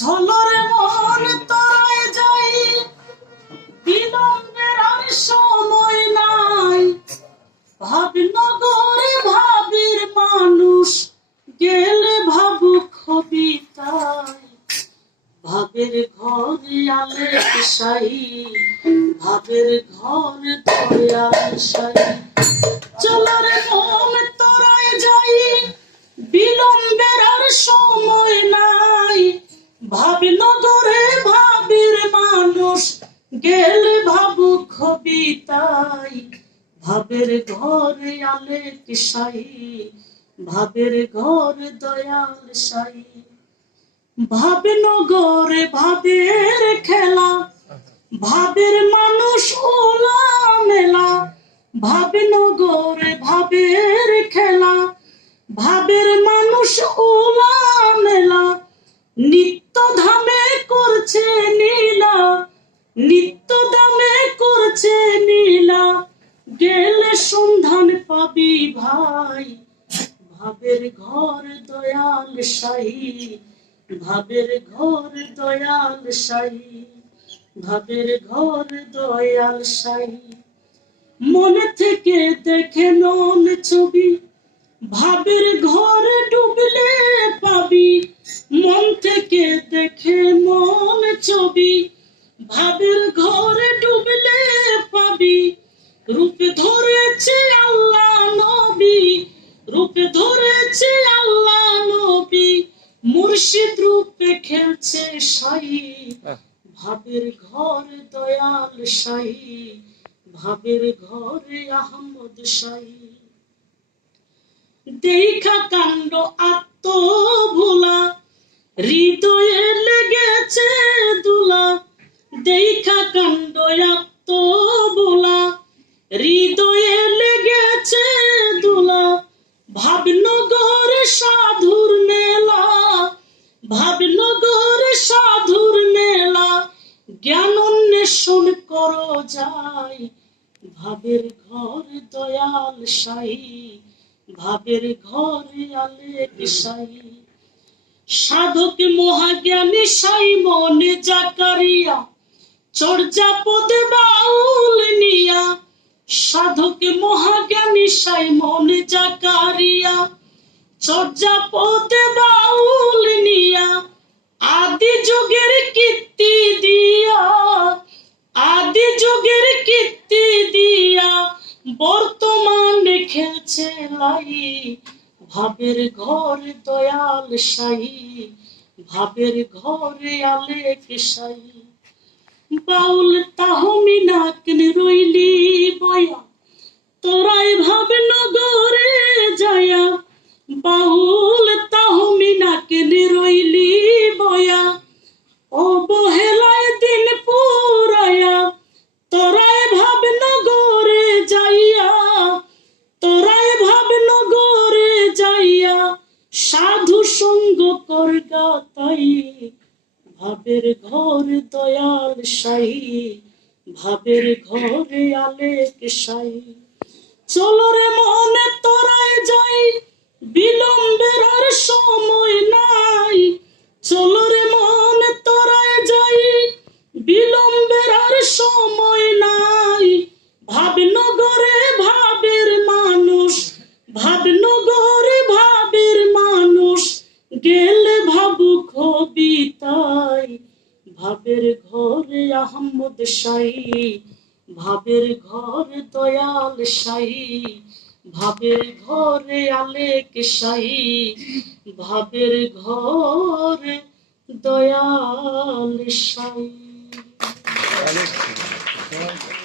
ছলরে মন তরায় যাই। বিলম্বের আর সময় নাই। ভাবনগরে ভাবের মানুষ গেলে ভাবুক কবিতায়। ভাবের ঘরে আলে সাই ভাবের ঘর দয়াল সাই। ভাবের ঘরে আলে সাই ভাবের ঘর দয়াল সাই। ভাবে নগরে ভাবের খেলা, ভাবের মানুষ ওলা মেলা। ভাবে নগরে ভাবের খেলা, ভাবের মানুষ ওলা মেলা। নিত্য ভাবের ঘর দয়াল সাই ভাবের ঘর দয়াল সাই ভাবের ঘর দয়াল সাই মনে থেকে দেখে নন ছবি, ভাবের ঘরে ডুবলে পাবি। মন থেকে দেখে মন ছবি, ভাবের ঘর ডুবলে পাবি। রূপ ধরেছে আল্লাহ নবী রূপ ধরেছে আল্লাহ নবী মুর্শিদ রূপে খেলছে সাই ভাবের ঘর দয়াল সাই ভাবের ঘরে আহমদ সাই দেখা কাণ্ড আত্ম ভোলা হৃদয়ে লেগেছে দুলা। দেখা কাণ্ড আত্ম জ্ঞান অন্বেষণ করো যাই। ভাবের ঘর দয়াল সাই, ভাবের ঘরে আলেক সাই সাধক মহাজ্ঞানী সাই মনে জাকারিয়া চর্যা পদে বাউল নিয়া। সাধক মহাজ্ঞানী সাই মনে জাকারিয়া চর্যাপদে বাউল লাই, ভাবের ঘর দয়াল সাই, ভাবের ঘরে আলেক সাই বাউল তাহমিনা কেন রইলি বয়া, তোরাই ভাবে নগরে যায়া। বাউল তাহমিনা কেন রইলি বয়া অবহেলায় সঙ্গ করগা ভাবের ঘর দয়াল সাই ভাবের ঘরে আলেক সাই চলো রে মনে তোরাই যাই, বিলম্বের আর সময় নাই। চলো রে মনে তোরাই যাই, বিলম্বের আর সময় নাই। ভাবনগরে ভাবের মানুষ, ভাবনগরে ভাবের মানুষ, গেলে ভাবের ঘরে আহমদ সাই ভাবের ঘরে দয়াল সাই ভাবের ঘরে আলেক সাই ভাবের ঘরে দয়াল সাই অনেক